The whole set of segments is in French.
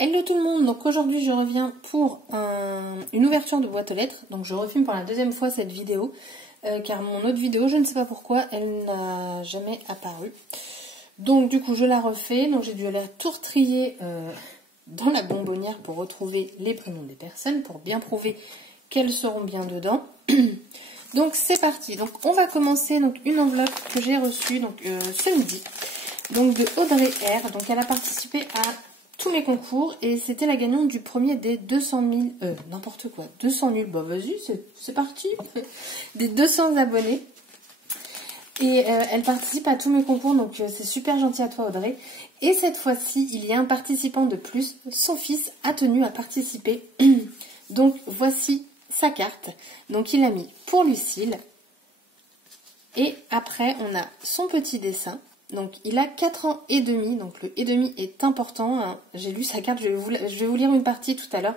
Hello tout le monde, donc aujourd'hui je reviens pour une ouverture de boîte aux lettres. Donc je refilme pour la deuxième fois cette vidéo, car mon autre vidéo, je ne sais pas pourquoi, elle n'a jamais apparu. Donc du coup je la refais, donc j'ai dû aller tout retrier dans la bonbonnière pour retrouver les prénoms des personnes, pour bien prouver qu'elles seront bien dedans. Donc c'est parti, donc on va commencer donc une enveloppe que j'ai reçue donc ce midi, donc de Audrey R. Donc elle a participé à tous mes concours et c'était la gagnante du premier des 200 000, n'importe quoi, 200 000, bah vas-y, c'est parti, des 200 abonnés. Et elle participe à tous mes concours, donc c'est super gentil à toi Audrey. Et cette fois-ci, il y a un participant de plus, son fils a tenu à participer. Donc voici sa carte, donc il l'a mis pour Lucille. Et après, on a son petit dessin. Donc il a 4 ans et demi, donc le et demi est important, hein. J'ai lu sa carte, je vais vous lire une partie tout à l'heure.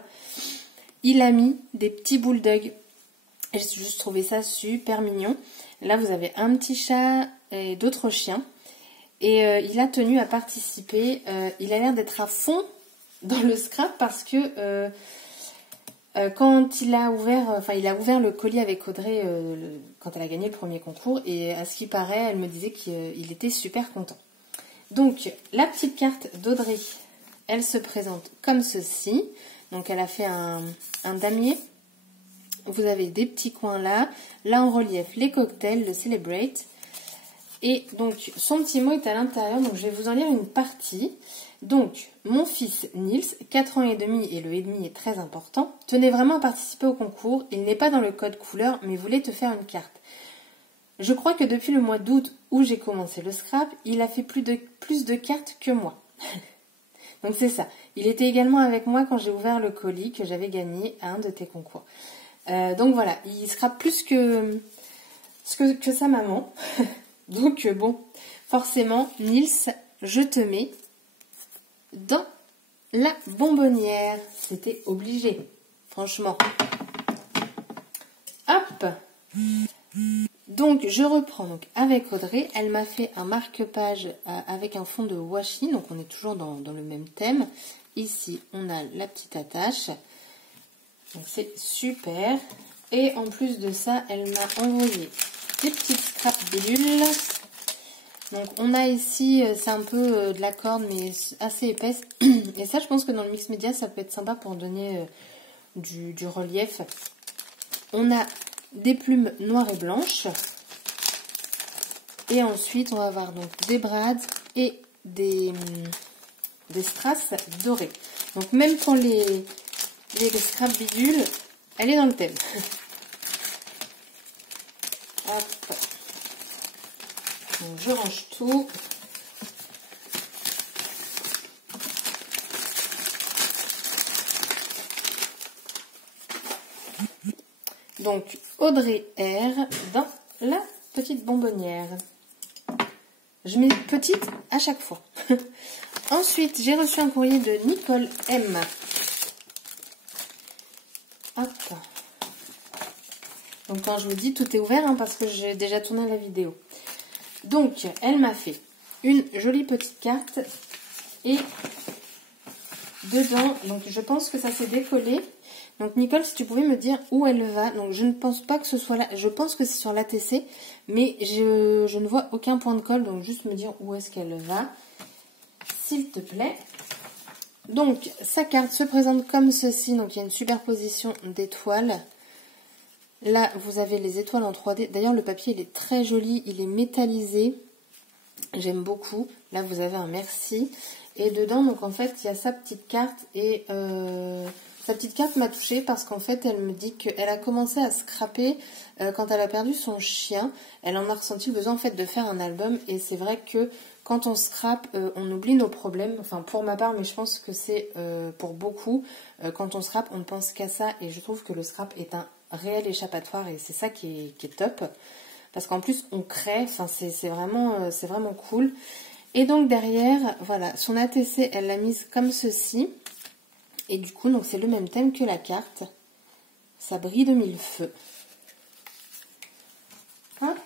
Il a mis des petits bulldogs, j'ai juste trouvé ça super mignon. Là vous avez un petit chat et d'autres chiens. Et il a tenu à participer, il a l'air d'être à fond dans le scrap parce que quand il a ouvert le colis avec Audrey quand elle a gagné le premier concours, et à ce qui paraît, elle me disait qu'il était super content. Donc, la petite carte d'Audrey, elle se présente comme ceci. Donc, elle a fait un damier. Vous avez des petits coins là. Là, en relief, les cocktails, le Celebrate. Et donc, son petit mot est à l'intérieur. Donc, je vais vous en lire une partie. Donc, mon fils Nils, 4 ans et demi, et le et demi est très important, tenait vraiment à participer au concours. Il n'est pas dans le code couleur, mais voulait te faire une carte. Je crois que depuis le mois d'août où j'ai commencé le scrap, il a fait plus de cartes que moi. Donc c'est ça. Il était également avec moi quand j'ai ouvert le colis que j'avais gagné à un de tes concours. Donc voilà, il scrape plus que sa maman. Donc bon, forcément, Nils, je te mets dans la bonbonnière. C'était obligé, franchement. Hop. Donc je reprends donc avec Audrey. Elle m'a fait un marque-page avec un fond de washi. Donc on est toujours dans le même thème. Ici on a la petite attache. Donc c'est super. Et en plus de ça, elle m'a envoyé des petites scrap bulles. Donc on a ici, c'est un peu de la corde mais assez épaisse. Et ça je pense que dans le mix média ça peut être sympa pour donner du relief. On a des plumes noires et blanches. Et ensuite on va avoir donc des brades et des strass dorés. Donc même pour les scrap bidules, elle est dans le thème. Hop. Donc je range tout. Donc Audrey R dans la petite bonbonnière. Je mets petite à chaque fois. Ensuite, j'ai reçu un courrier de Nicole M. Hop. Donc quand je vous dis, tout est ouvert hein, parce que j'ai déjà tourné la vidéo. Donc, elle m'a fait une jolie petite carte et dedans, donc je pense que ça s'est décollé. Donc Nicole, si tu pouvais me dire où elle va. Donc je ne pense pas que ce soit là, je pense que c'est sur l'ATC, mais je ne vois aucun point de colle, donc juste me dire où est-ce qu'elle va, s'il te plaît. Donc sa carte se présente comme ceci, donc il y a une superposition d'étoiles. Là, vous avez les étoiles en 3D. D'ailleurs, le papier, il est très joli. Il est métallisé. J'aime beaucoup. Là, vous avez un merci. Et dedans, donc en fait, il y a sa petite carte. Et sa petite carte m'a touchée parce qu'en fait, elle me dit qu'elle a commencé à scraper quand elle a perdu son chien. Elle en a ressenti le besoin en fait de faire un album. Et c'est vrai que quand on scrape, on oublie nos problèmes. Enfin, pour ma part, mais je pense que c'est pour beaucoup. Quand on scrape, on ne pense qu'à ça. Et je trouve que le scrap est un réel échappatoire et c'est ça qui est top parce qu'en plus on crée, enfin c'est vraiment cool. Et donc derrière, voilà, son ATC elle l'a mise comme ceci et du coup donc c'est le même thème que la carte, ça brille de mille feux. Hop.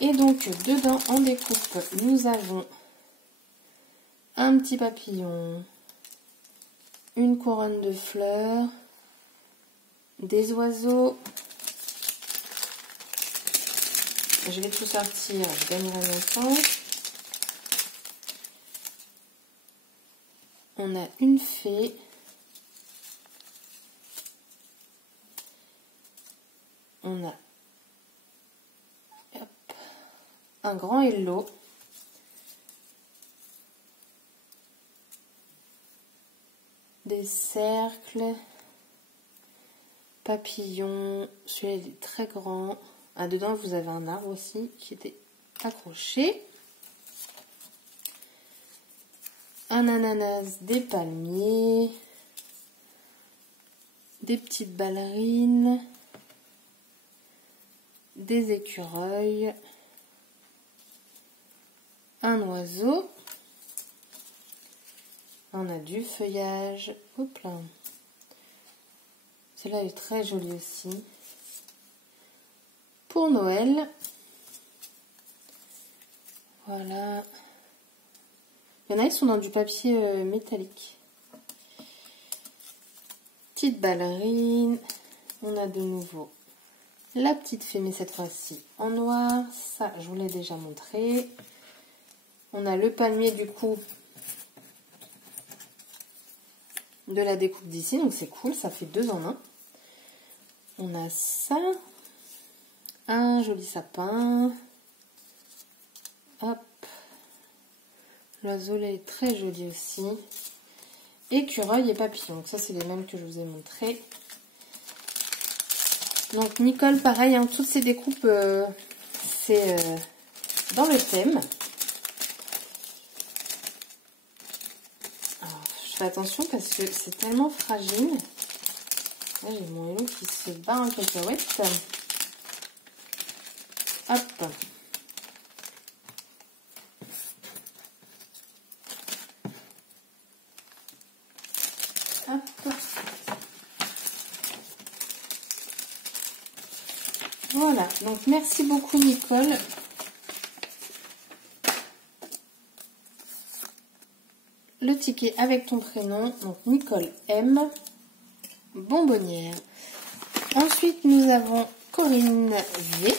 Et donc dedans en découpe nous avons un petit papillon, une couronne de fleurs, des oiseaux. Je vais tout sortir, je gagnerai mon temps. On a une fée. On a un grand hello. Des cercles. Papillons. Celui-là il est très grand. Ah, dedans vous avez un arbre aussi qui était accroché. Un ananas, des palmiers. Des petites ballerines. Des écureuils. Un oiseau. On a du feuillage. Hop là. Celle-là est très jolie aussi. Pour Noël. Voilà. Il y en a qui sont dans du papier métallique. Petite ballerine. On a de nouveau la petite fée, mais cette fois-ci en noir. Ça, je vous l'ai déjà montré. On a le palmier du coup de la découpe d'ici, donc c'est cool, ça fait 2 en 1. On a ça, un joli sapin. Hop, l'oiseau là est très joli aussi. Écureuil et papillon, donc ça c'est les mêmes que je vous ai montré. Donc Nicole, pareil, hein, toutes ces découpes, c'est dans le thème. Alors, je fais attention parce que c'est tellement fragile. Là, j'ai mon hello qui se bat en cacahuète. Hop. Hop. Voilà, donc merci beaucoup Nicole. Le ticket avec ton prénom, donc Nicole M. Bonbonnière. Ensuite, nous avons Corinne V.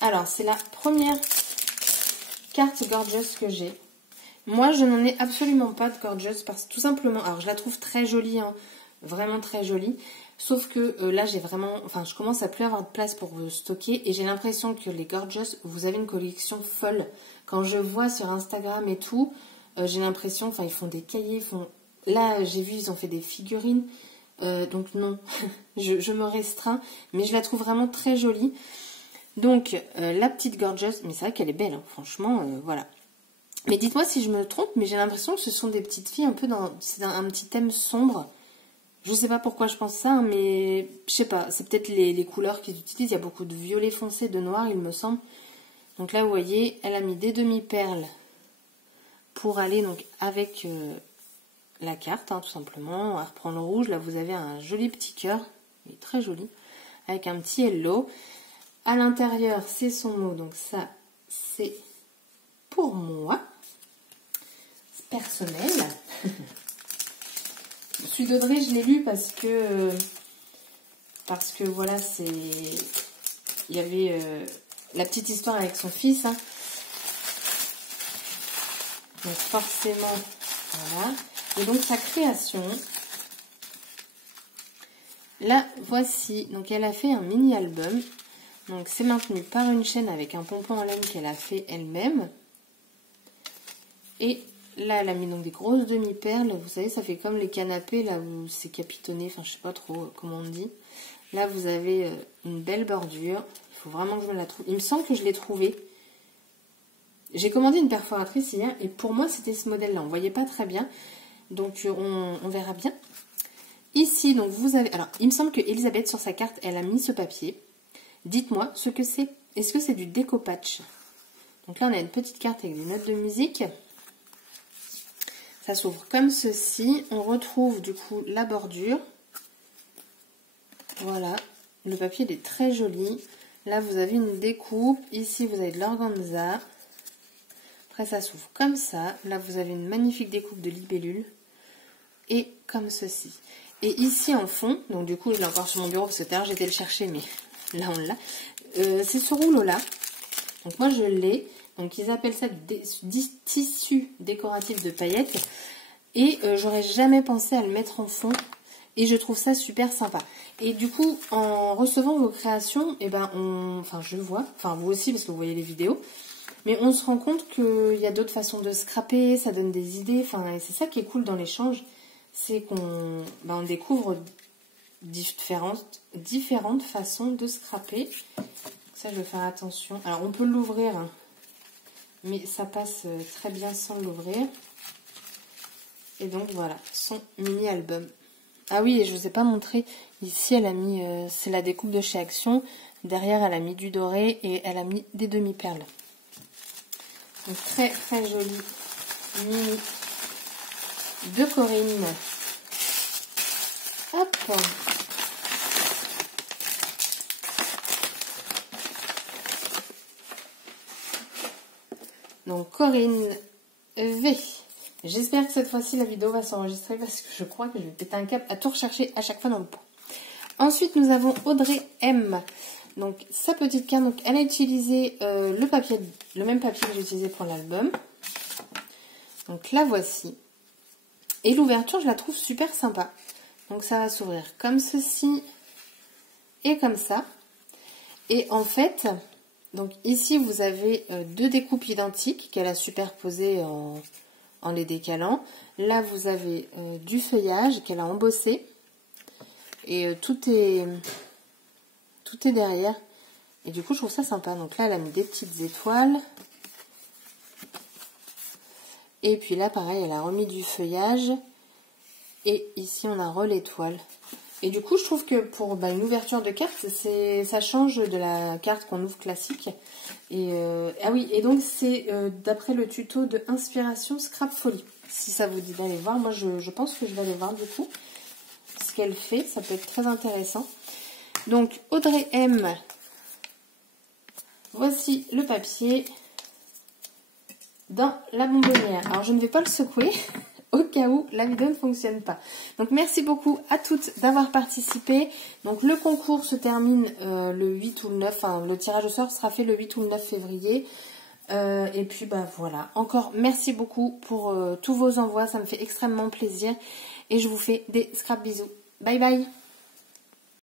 Alors, c'est la première carte Gorgeous que j'ai. Moi, je n'en ai absolument pas de Gorgeous parce que tout simplement, alors je la trouve très jolie, hein, vraiment très jolie. Sauf que là, j'ai vraiment, enfin, je commence à plus avoir de place pour stocker et j'ai l'impression que les Gorgeous, vous avez une collection folle. Quand je vois sur Instagram et tout, j'ai l'impression, enfin, ils font des cahiers, là, j'ai vu, ils ont fait des figurines. Donc non, je me restreins, mais je la trouve vraiment très jolie. Donc, la petite Gorgeous, mais c'est vrai qu'elle est belle, hein, franchement, voilà. Mais dites-moi si je me trompe, mais j'ai l'impression que ce sont des petites filles un peu c'est un petit thème sombre. Je sais pas pourquoi je pense ça, hein, mais je sais pas, c'est peut-être les couleurs qu'ils utilisent. Il y a beaucoup de violet foncé, de noir, il me semble. Donc là, vous voyez, elle a mis des demi-perles pour aller donc avec la carte, hein, tout simplement. On va reprendre le rouge. Là, vous avez un joli petit cœur, il est très joli, avec un petit hello. À l'intérieur, c'est son mot, donc ça, c'est pour moi. C'est personnel. Celui d'Audrey, je l'ai lu parce que voilà, c'est, il y avait la petite histoire avec son fils, hein. Donc forcément, voilà. Et donc sa création, là voici. Donc elle a fait un mini album. Donc c'est maintenu par une chaîne avec un pompon en laine qu'elle a fait elle-même. Et là, elle a mis donc des grosses demi-perles. Vous savez, ça fait comme les canapés, là où c'est capitonné. Enfin, je sais pas trop comment on dit. Là, vous avez une belle bordure. Il faut vraiment que je me la trouve. Il me semble que je l'ai trouvée. J'ai commandé une perforatrice hier. Et pour moi, c'était ce modèle-là. On ne voyait pas très bien. Donc, on verra bien. Ici, donc, vous avez... Alors, il me semble que Elisabeth, sur sa carte, elle a mis ce papier. Dites-moi ce que c'est. Est-ce que c'est du découpage? Donc là, on a une petite carte avec des notes de musique. Ça s'ouvre comme ceci. On retrouve du coup la bordure. Voilà. Le papier il est très joli. Là, vous avez une découpe. Ici, vous avez de l'organza. Après ça s'ouvre comme ça. Là vous avez une magnifique découpe de libellule. Et comme ceci. Et ici en fond, donc du coup je l'ai encore sur mon bureau parce que tout à l'heure j'étais le chercher mais là on l'a. C'est ce rouleau là. Donc moi je l'ai. Donc ils appellent ça du tissu décoratif de paillettes. Et j'aurais jamais pensé à le mettre en fond. Et je trouve ça super sympa. Et du coup, en recevant vos créations, eh ben enfin je vois, enfin vous aussi parce que vous voyez les vidéos, mais on se rend compte qu'il y a d'autres façons de scraper, ça donne des idées, enfin, et c'est ça qui est cool dans l'échange, c'est qu'on on découvre différentes façons de scraper. Ça, je vais faire attention. Alors, on peut l'ouvrir, hein, mais ça passe très bien sans l'ouvrir. Et donc, voilà, son mini-album. Ah oui, et je ne vous ai pas montré, ici, elle a mis, c'est la découpe de chez Action. Derrière, elle a mis du doré et elle a mis des demi-perles. Donc, très, très joli mini de Corinne. Hop! Donc Corinne V. J'espère que cette fois-ci la vidéo va s'enregistrer parce que je crois que je vais péter un câble à tout rechercher à chaque fois dans le pot. Ensuite nous avons Audrey M. Donc sa petite carte, donc elle a utilisé le même papier que j'ai utilisé pour l'album. Donc la voici. Et l'ouverture je la trouve super sympa. Donc ça va s'ouvrir comme ceci et comme ça. Et en fait, donc ici vous avez deux découpes identiques qu'elle a superposées en les décalant. Là vous avez du feuillage qu'elle a embossé. Et tout est derrière. Et du coup je trouve ça sympa. Donc là elle a mis des petites étoiles. Et puis là pareil elle a remis du feuillage. Et ici on a l'étoile. Et du coup je trouve que pour une ouverture de carte, ça change de la carte qu'on ouvre classique. Et ah oui, et donc c'est d'après le tuto de Inspiration Scrap Folie. Si ça vous dit d'aller voir, moi je pense que je vais aller voir du coup ce qu'elle fait. Ça peut être très intéressant. Donc Audrey M. Voici le papier dans la bonbonnière. Alors je ne vais pas le secouer au cas où la vidéo ne fonctionne pas. Donc merci beaucoup à toutes d'avoir participé. Donc le concours se termine le 8 ou le 9, enfin le tirage au sort sera fait le 8 ou le 9 février. Et puis voilà, encore merci beaucoup pour tous vos envois, ça me fait extrêmement plaisir. Et je vous fais des scrap bisous. Bye bye.